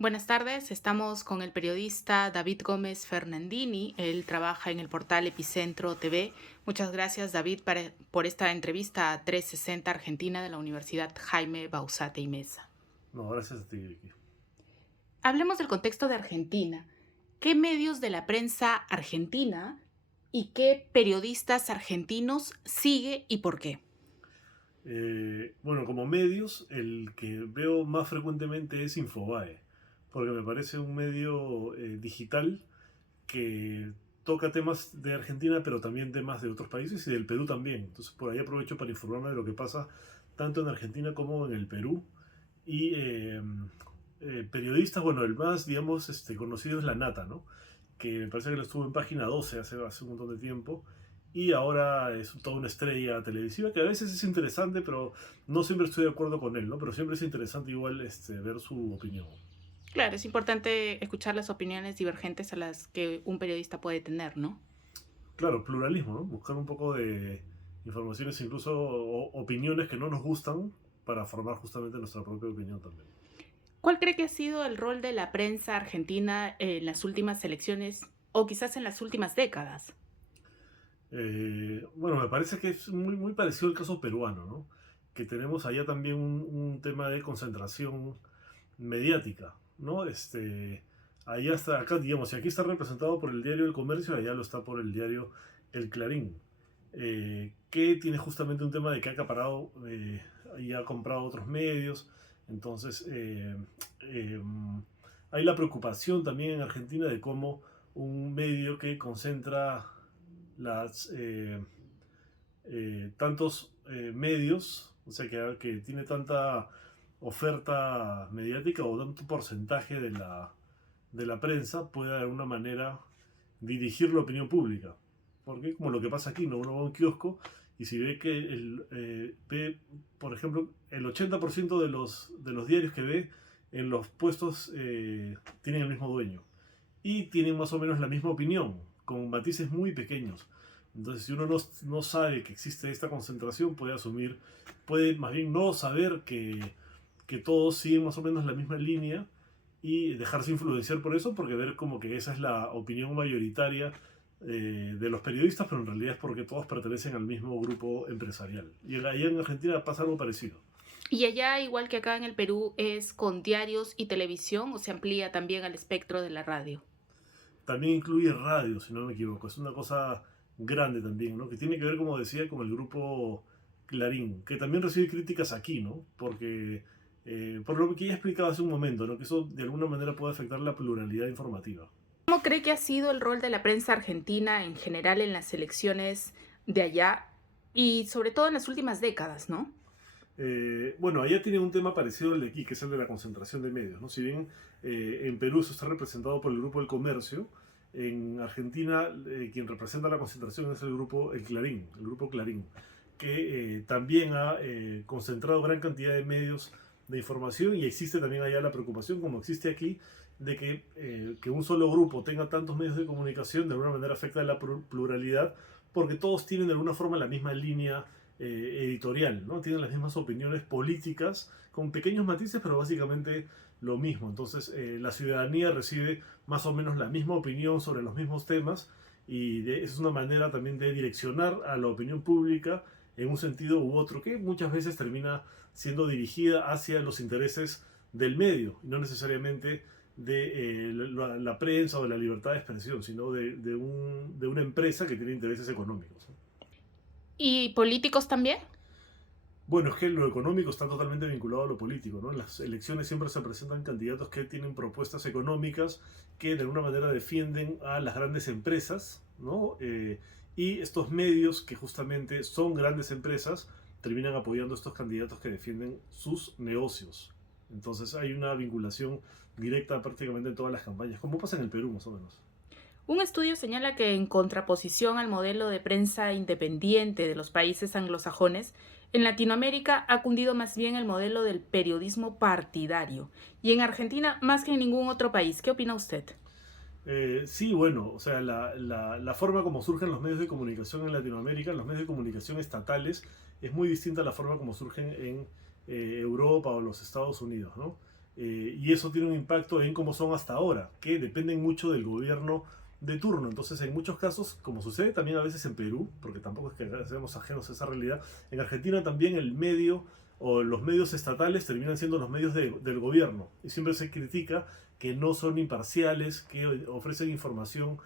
Buenas tardes, estamos con el periodista David Gómez Fernandini. Él trabaja en el portal Epicentro TV. Muchas gracias, David, por esta entrevista a 360 Argentina de la Universidad Jaime Bauzate y Mesa. No, gracias a ti, Vicky. Hablemos del contexto de Argentina. ¿Qué medios de la prensa argentina y qué periodistas argentinos sigue y por qué? Bueno, como medios, el que veo más frecuentemente es Infobae, porque me parece un medio digital que toca temas de Argentina, pero también temas de otros países y del Perú también. Entonces, por ahí aprovecho para informarme de lo que pasa tanto en Argentina como en el Perú. Y periodistas, bueno, el más, digamos, conocido es La Nata, ¿no? Que me parece que lo estuvo en Página 12 hace un montón de tiempo. Y ahora es toda una estrella televisiva que a veces es interesante, pero no siempre estoy de acuerdo con él, ¿no? Pero siempre es interesante igual ver su opinión. Claro, es importante escuchar las opiniones divergentes a las que un periodista puede tener, ¿no? Claro, pluralismo, ¿no? Buscar un poco de informaciones, incluso opiniones que no nos gustan para formar justamente nuestra propia opinión también. ¿Cuál cree que ha sido el rol de la prensa argentina en las últimas elecciones o quizás en las últimas décadas? Bueno, me parece que es muy parecido al caso peruano, ¿no? Que tenemos allá también un tema de concentración mediática, ¿no? Allá está, acá, digamos, si aquí está representado por el diario El Comercio, allá lo está por el diario El Clarín, que tiene justamente un tema de que ha acaparado y ha comprado otros medios. Entonces, eh, hay la preocupación también en Argentina de cómo un medio que concentra las tantos medios, o sea, que tiene tanta oferta mediática o tanto porcentaje de la prensa, puede de alguna manera dirigir la opinión pública. Porque como lo que pasa aquí, ¿no? Uno va a un kiosco y si ve que ve, por ejemplo, el 80% de los diarios que ve en los puestos tienen el mismo dueño y tienen más o menos la misma opinión, con matices muy pequeños. Entonces, si uno no sabe que existe esta concentración, puede asumir, puede más bien no saber que todos siguen más o menos la misma línea y dejarse influenciar por eso, porque ver como que esa es la opinión mayoritaria de los periodistas, pero en realidad es porque todos pertenecen al mismo grupo empresarial. Y allá en Argentina pasa algo parecido. Y allá, igual que acá en el Perú, es con diarios y televisión o se amplía también al espectro de la radio. También incluye radio, si no me equivoco. Es una cosa grande también, ¿no? Que tiene que ver, como decía, con el grupo Clarín, que también recibe críticas aquí, ¿no? Porque, por lo que ya explicaba hace un momento, ¿no? Que eso de alguna manera puede afectar la pluralidad informativa. ¿Cómo cree que ha sido el rol de la prensa argentina en general en las elecciones de allá y sobre todo en las últimas décadas, ¿no? Bueno, allá tiene un tema parecido al de aquí, que es el de la concentración de medios, ¿no? Si bien en Perú eso está representado por el grupo El Comercio, en Argentina quien representa la concentración es el grupo El Clarín, el grupo Clarín, que también ha concentrado gran cantidad de medios de información y existe también allá la preocupación, como existe aquí, de que un solo grupo tenga tantos medios de comunicación de alguna manera afecta a la pluralidad, porque todos tienen de alguna forma la misma línea editorial, ¿no? Tienen las mismas opiniones políticas, con pequeños matices, pero básicamente lo mismo. Entonces, la ciudadanía recibe más o menos la misma opinión sobre los mismos temas y es una manera también de direccionar a la opinión pública en un sentido u otro, que muchas veces termina siendo dirigida hacia los intereses del medio, y no necesariamente de la prensa o de la libertad de expresión, sino de una empresa que tiene intereses económicos, ¿no? ¿Y políticos también? Bueno, es que lo económico está totalmente vinculado a lo político, ¿no? En las elecciones siempre se presentan candidatos que tienen propuestas económicas que de alguna manera defienden a las grandes empresas, ¿no? Y estos medios que justamente son grandes empresas terminan apoyando a estos candidatos que defienden sus negocios. Entonces hay una vinculación directa prácticamente en todas las campañas, como pasa en el Perú más o menos. Un estudio señala que en contraposición al modelo de prensa independiente de los países anglosajones, en Latinoamérica ha cundido más bien el modelo del periodismo partidario y en Argentina más que en ningún otro país. ¿Qué opina usted? Sí, bueno, o sea, la forma como surgen los medios de comunicación en Latinoamérica, los medios de comunicación estatales, es muy distinta a la forma como surgen en Europa o los Estados Unidos, ¿no? Y eso tiene un impacto en cómo son hasta ahora, que dependen mucho del gobierno de turno. Entonces, en muchos casos, como sucede también a veces en Perú, porque tampoco es que seamos ajenos a esa realidad, en Argentina también el medio o los medios estatales terminan siendo los medios del gobierno. Y siempre se critica que no son imparciales, que ofrecen información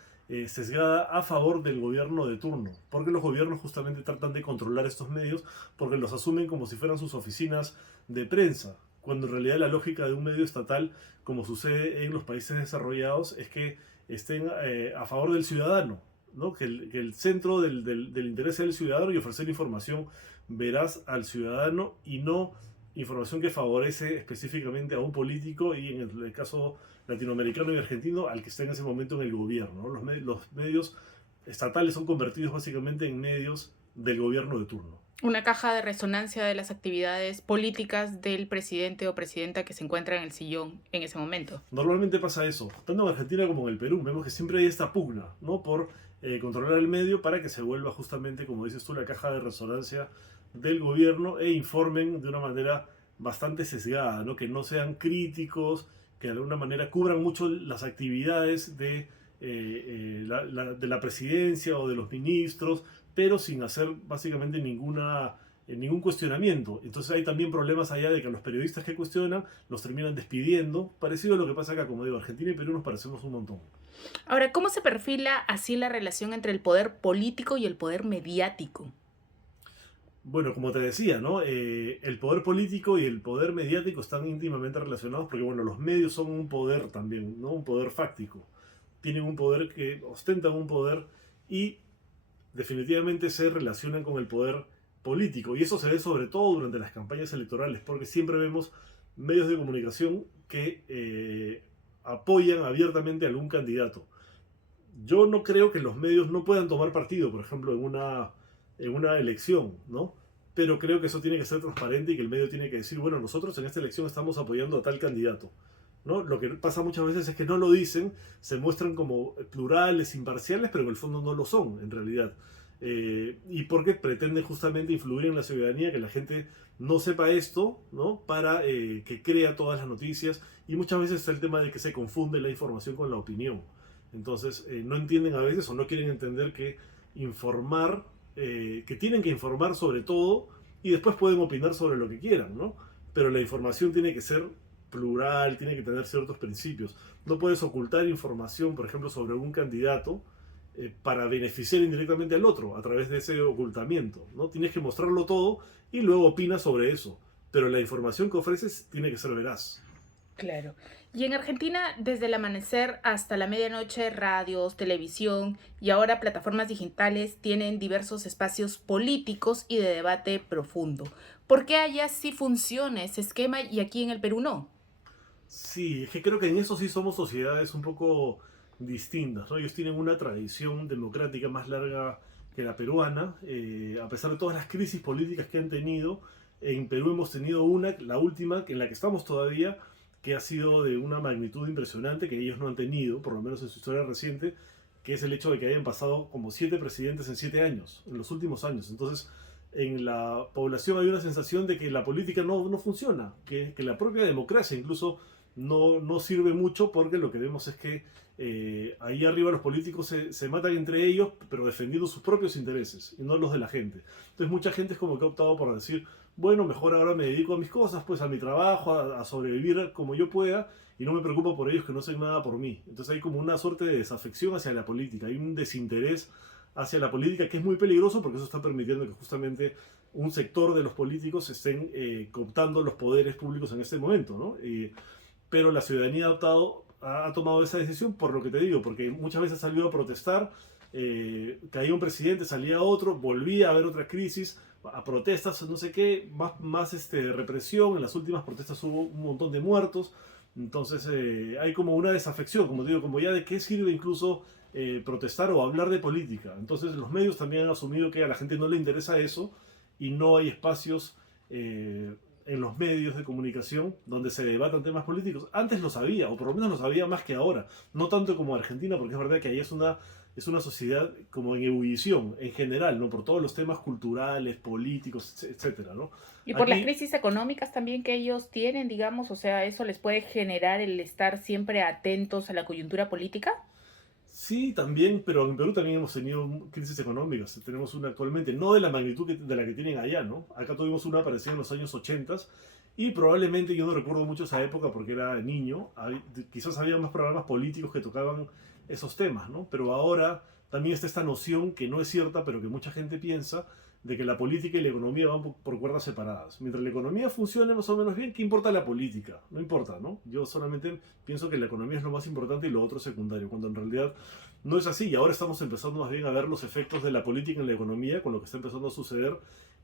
sesgada a favor del gobierno de turno, porque los gobiernos justamente tratan de controlar estos medios porque los asumen como si fueran sus oficinas de prensa, cuando en realidad la lógica de un medio estatal, como sucede en los países desarrollados, es que estén a favor del ciudadano, ¿no? Que el centro del interés sea el ciudadano y ofrecer información veraz al ciudadano y no información que favorece específicamente a un político y en el caso latinoamericano y argentino al que está en ese momento en el gobierno, ¿no? Los medios estatales son convertidos básicamente en medios del gobierno de turno. Una caja de resonancia de las actividades políticas del presidente o presidenta que se encuentra en el sillón en ese momento. Normalmente pasa eso, tanto en Argentina como en el Perú. Vemos que siempre hay esta pugna, ¿no? Por controlar el medio para que se vuelva justamente, como dices tú, la caja de resonancia del gobierno e informen de una manera bastante sesgada, ¿no? Que no sean críticos, que de alguna manera cubran mucho las actividades de la presidencia o de los ministros, pero sin hacer básicamente ningún cuestionamiento. Entonces hay también problemas allá de que a los periodistas que cuestionan los terminan despidiendo, parecido a lo que pasa acá, como digo, Argentina y Perú nos parecemos un montón. Ahora, ¿cómo se perfila así la relación entre el poder político y el poder mediático? Bueno, como te decía, ¿no? El poder político y el poder mediático están íntimamente relacionados porque, bueno, los medios son un poder también, ¿no? Un poder fáctico. Tienen un poder que ostentan un poder y definitivamente se relacionan con el poder político. Y eso se ve sobre todo durante las campañas electorales, porque siempre vemos medios de comunicación que apoyan abiertamente a algún candidato. Yo no creo que los medios no puedan tomar partido, por ejemplo, en una elección, ¿no? Pero creo que eso tiene que ser transparente y que el medio tiene que decir, bueno, nosotros en esta elección estamos apoyando a tal candidato, ¿no? Lo que pasa muchas veces es que no lo dicen, se muestran como plurales, imparciales, pero en el fondo no lo son, en realidad. Y porque pretenden justamente influir en la ciudadanía, que la gente no sepa esto, ¿no? Para que crea todas las noticias. Y muchas veces está el tema de que se confunde la información con la opinión. Entonces, no entienden a veces o no quieren entender que informar, que tienen que informar sobre todo y después pueden opinar sobre lo que quieran, ¿no? Pero la información tiene que ser plural, tiene que tener ciertos principios. No puedes ocultar información, por ejemplo, sobre un candidato para beneficiar indirectamente al otro a través de ese ocultamiento, ¿no? Tienes que mostrarlo todo y luego opinas sobre eso. Pero la información que ofreces tiene que ser veraz. Claro. Y en Argentina, desde el amanecer hasta la medianoche, radios, televisión y ahora plataformas digitales tienen diversos espacios políticos y de debate profundo. ¿Por qué allá sí funciona ese esquema y aquí en el Perú no? Sí, es que creo que en eso sí somos sociedades un poco distintas, ¿no? Ellos tienen una tradición democrática más larga que la peruana, a pesar de todas las crisis políticas que han tenido. En Perú hemos tenido una, la última, en la que estamos todavía, que ha sido de una magnitud impresionante que ellos no han tenido, por lo menos en su historia reciente, que es el hecho de que hayan pasado como 7 presidentes en 7 años, en los últimos años. Entonces, en la población hay una sensación de que la política no funciona, que la propia democracia incluso no sirve mucho porque lo que vemos es que ahí arriba los políticos se matan entre ellos, pero defendiendo sus propios intereses y no los de la gente. Entonces mucha gente es como que ha optado por decir, bueno, mejor ahora me dedico a mis cosas, pues a mi trabajo, a sobrevivir como yo pueda y no me preocupo por ellos que no hacen nada por mí. Entonces hay como una suerte de desafección hacia la política, hay un desinterés hacia la política que es muy peligroso porque eso está permitiendo que justamente un sector de los políticos estén cooptando los poderes públicos en este momento, ¿no? Pero la ciudadanía ha tomado esa decisión por lo que te digo, porque muchas veces ha salido a protestar, caía un presidente, salía otro, volvía a haber otra crisis, a protestas, no sé qué, más represión, en las últimas protestas hubo un montón de muertos, entonces hay como una desafección, como te digo, como ya de qué sirve incluso protestar o hablar de política. Entonces los medios también han asumido que a la gente no le interesa eso y no hay espacios en los medios de comunicación donde se debatan temas políticos. Antes lo sabía, o por lo menos lo sabía más que ahora. No tanto como Argentina, porque es verdad que ahí es una es una sociedad como en ebullición en general, ¿no? Por todos los temas culturales, políticos, etcétera, ¿no? Y por las Aquí crisis económicas también que ellos tienen, digamos, o sea, eso les puede generar el estar siempre atentos a la coyuntura política. sí, también, pero en Perú también hemos tenido crisis económicas. Tenemos una actualmente, no de la magnitud de la que tienen allá, ¿no? Acá tuvimos una parecida en los años 80 y probablemente yo no recuerdo mucho esa época porque era niño. Quizás había más programas políticos que tocaban esos temas, ¿no? Pero ahora también está esta noción que no es cierta, pero que mucha gente piensa, de que la política y la economía van por cuerdas separadas. Mientras la economía funcione más o menos bien, ¿qué importa la política? No importa, ¿no? Yo solamente pienso que la economía es lo más importante y lo otro es secundario, cuando en realidad no es así. Y ahora estamos empezando más bien a ver los efectos de la política en la economía, con lo que está empezando a suceder,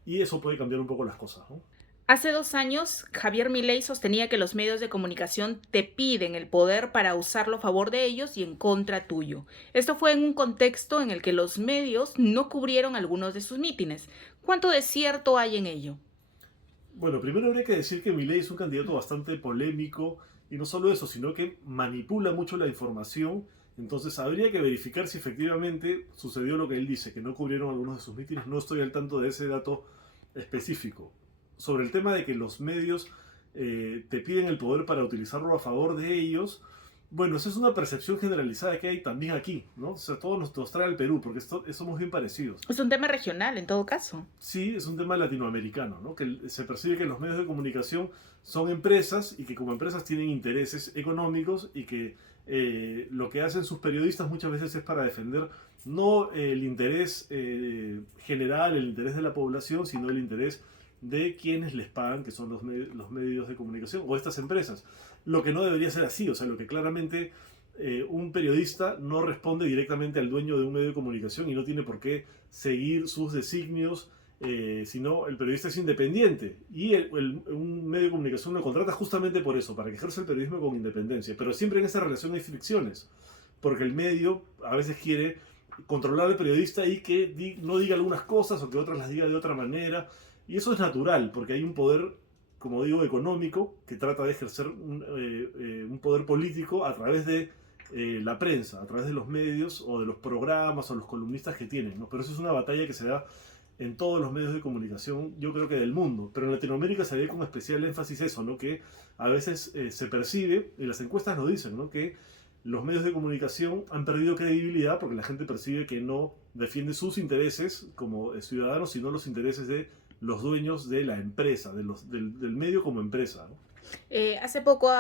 y eso puede cambiar un poco las cosas, ¿no? Hace 2 años, Javier Milei sostenía que los medios de comunicación te piden el poder para usarlo a favor de ellos y en contra tuyo. Esto fue en un contexto en el que los medios no cubrieron algunos de sus mítines. ¿Cuánto de cierto hay en ello? Bueno, primero habría que decir que Milei es un candidato bastante polémico, y no solo eso, sino que manipula mucho la información. Entonces habría que verificar si efectivamente sucedió lo que él dice, que no cubrieron algunos de sus mítines. No estoy al tanto de ese dato específico. Sobre el tema de que los medios te piden el poder para utilizarlo a favor de ellos, bueno, esa es una percepción generalizada que hay también aquí, ¿no? O sea, todo nos trae al Perú, porque somos bien parecidos. Es un tema regional en todo caso. Sí, es un tema latinoamericano, ¿no? Que se percibe que los medios de comunicación son empresas y que como empresas tienen intereses económicos y que lo que hacen sus periodistas muchas veces es para defender no el interés general, el interés de la población, sino el interés de quienes les pagan, que son los medios de comunicación o estas empresas. Lo que no debería ser así, o sea, lo que claramente un periodista no responde directamente al dueño de un medio de comunicación y no tiene por qué seguir sus designios, sino el periodista es independiente y un medio de comunicación lo contrata justamente por eso, para que ejerza el periodismo con independencia. Pero siempre en esa relación hay fricciones, porque el medio a veces quiere controlar al periodista y que no diga algunas cosas o que otras las diga de otra manera. Y eso es natural, porque hay un poder, como digo, económico, que trata de ejercer un poder político a través de la prensa, a través de los medios o de los programas o los columnistas que tienen, ¿no? Pero eso es una batalla que se da en todos los medios de comunicación, yo creo que del mundo. Pero en Latinoamérica se ve con especial énfasis eso, ¿no? Que a veces se percibe, y las encuestas lo dicen, ¿no? Que los medios de comunicación han perdido credibilidad porque la gente percibe que no defiende sus intereses como ciudadanos, sino los intereses de los dueños de la empresa, del medio como empresa, ¿no? Hace poco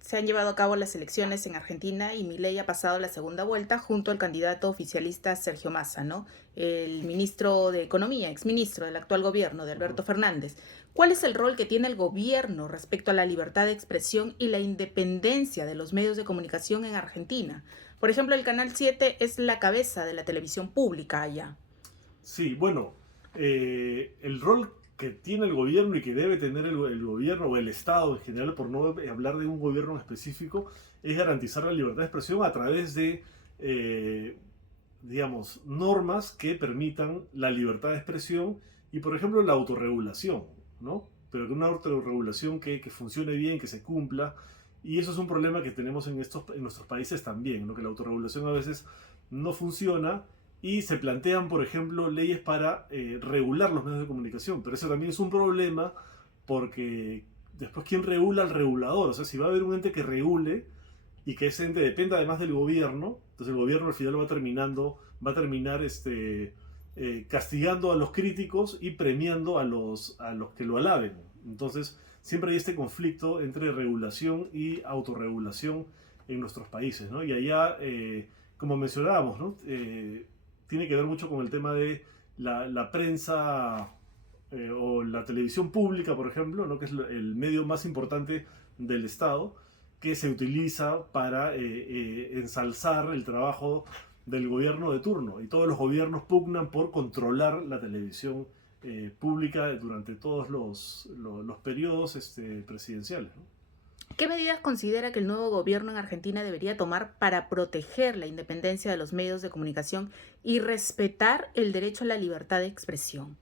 se han llevado a cabo las elecciones en Argentina y Milei ha pasado la segunda vuelta junto al candidato oficialista Sergio Massa, ¿no? El ministro de Economía, exministro del actual gobierno de Alberto Fernández. ¿Cuál es el rol que tiene el gobierno respecto a la libertad de expresión y la independencia de los medios de comunicación en Argentina? Por ejemplo, el Canal 7 es la cabeza de la televisión pública allá. Sí, bueno, el rol que tiene el gobierno y que debe tener el gobierno o el Estado en general, por no hablar de un gobierno en específico, es garantizar la libertad de expresión a través de, digamos, normas que permitan la libertad de expresión y, por ejemplo, la autorregulación, ¿no? Pero que una autorregulación que funcione bien, que se cumpla. Y eso es un problema que tenemos en nuestros países también, ¿no? Que la autorregulación a veces no funciona y se plantean, por ejemplo, leyes para regular los medios de comunicación. Pero eso también es un problema porque después, ¿quién regula al regulador? O sea, si va a haber un ente que regule y que ese ente dependa además del gobierno, entonces el gobierno al final va a terminar castigando a los críticos y premiando a los que lo alaben. Entonces, siempre hay este conflicto entre regulación y autorregulación en nuestros países, ¿no? Y allá, como mencionábamos, ¿no? Tiene que ver mucho con el tema de la prensa o la televisión pública, por ejemplo, ¿no? Que es el medio más importante del Estado, que se utiliza para ensalzar el trabajo del gobierno de turno. Y todos los gobiernos pugnan por controlar la televisión pública durante todos los periodos presidenciales, ¿no? ¿Qué medidas considera que el nuevo gobierno en Argentina debería tomar para proteger la independencia de los medios de comunicación y respetar el derecho a la libertad de expresión?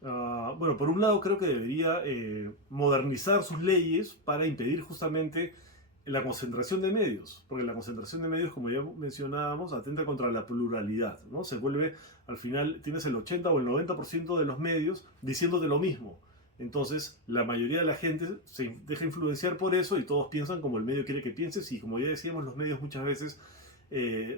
Bueno, por un lado creo que debería modernizar sus leyes para impedir justamente la concentración de medios, porque la concentración de medios, como ya mencionábamos, atenta contra la pluralidad, ¿no? Se vuelve, al final, tienes el 80 o el 90% de los medios diciéndote lo mismo. Entonces, la mayoría de la gente se deja influenciar por eso y todos piensan como el medio quiere que pienses y como ya decíamos, los medios muchas veces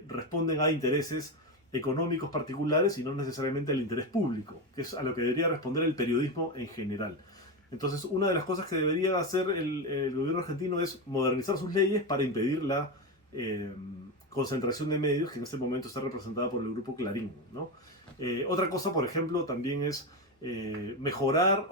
responden a intereses económicos particulares y no necesariamente al interés público, que es a lo que debería responder el periodismo en general. Entonces, una de las cosas que debería hacer el gobierno argentino es modernizar sus leyes para impedir la concentración de medios, que en este momento está representada por el grupo Clarín, ¿no? Otra cosa, por ejemplo, también es mejorar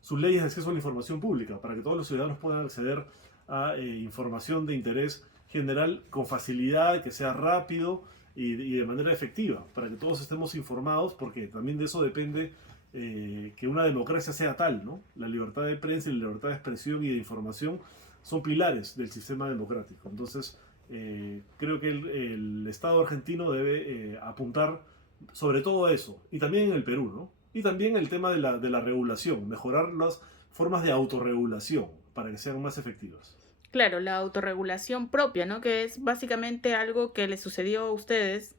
sus leyes de acceso a la información pública, para que todos los ciudadanos puedan acceder a información de interés general con facilidad, que sea rápido y de manera efectiva, para que todos estemos informados, porque también de eso depende que una democracia sea tal, ¿no? La libertad de prensa y la libertad de expresión y de información son pilares del sistema democrático. Entonces, creo que el Estado argentino debe apuntar sobre todo eso, y también en el Perú, ¿no? Y también el tema de la regulación, mejorar las formas de autorregulación para que sean más efectivas. Claro, la autorregulación propia, ¿no? Que es básicamente algo que les sucedió a ustedes,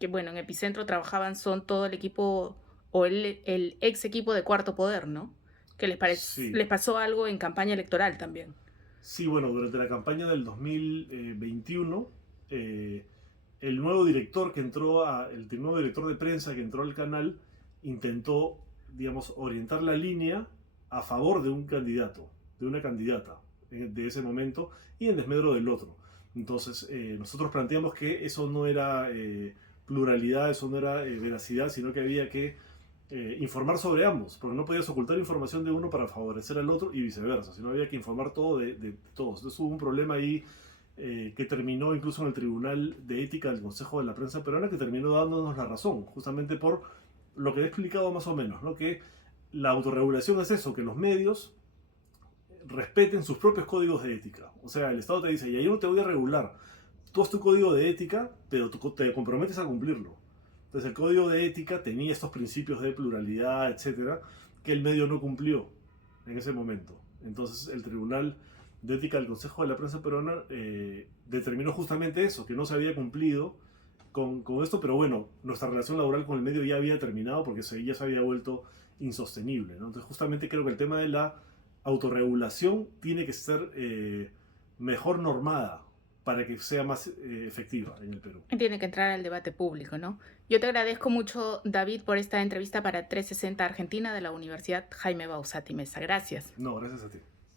que bueno, en Epicentro trabajaban, son todo el equipo o el ex equipo de Cuarto Poder, ¿no? Que Sí, les pasó algo en campaña electoral también. sí, bueno, durante la campaña del 2021, eh, el nuevo director el nuevo director de prensa que entró al canal intentó, digamos, orientar la línea a favor de un candidato, de una candidata de ese momento y en desmedro del otro. Entonces, nosotros planteamos que eso no era pluralidad, eso no era veracidad, sino que había que informar sobre ambos, porque no podías ocultar información de uno para favorecer al otro y viceversa, sino había que informar todo de todos. Entonces hubo un problema ahí que terminó incluso en el Tribunal de Ética del Consejo de la Prensa Peruana, que terminó dándonos la razón, justamente por lo que he explicado más o menos, ¿no? Que la autorregulación es eso, que los medios respeten sus propios códigos de ética. O sea, el Estado te dice, ya yo no te voy a regular, tú haz tu código de ética, pero tú te comprometes a cumplirlo. Entonces el código de ética tenía estos principios de pluralidad, etcétera, que el medio no cumplió en ese momento. Entonces el Tribunal de Ética del Consejo de la Prensa Peruana determinó justamente eso, que no se había cumplido con esto, pero bueno, nuestra relación laboral con el medio ya había terminado porque ya se había vuelto insostenible, ¿no? Entonces justamente creo que el tema de la autorregulación tiene que ser mejor normada para que sea más efectiva en el Perú. Tiene que entrar al debate público, ¿no? Yo te agradezco mucho, David, por esta entrevista para 360 Argentina de la Universidad Jaime Bausati Mesa. Gracias. No, gracias a ti.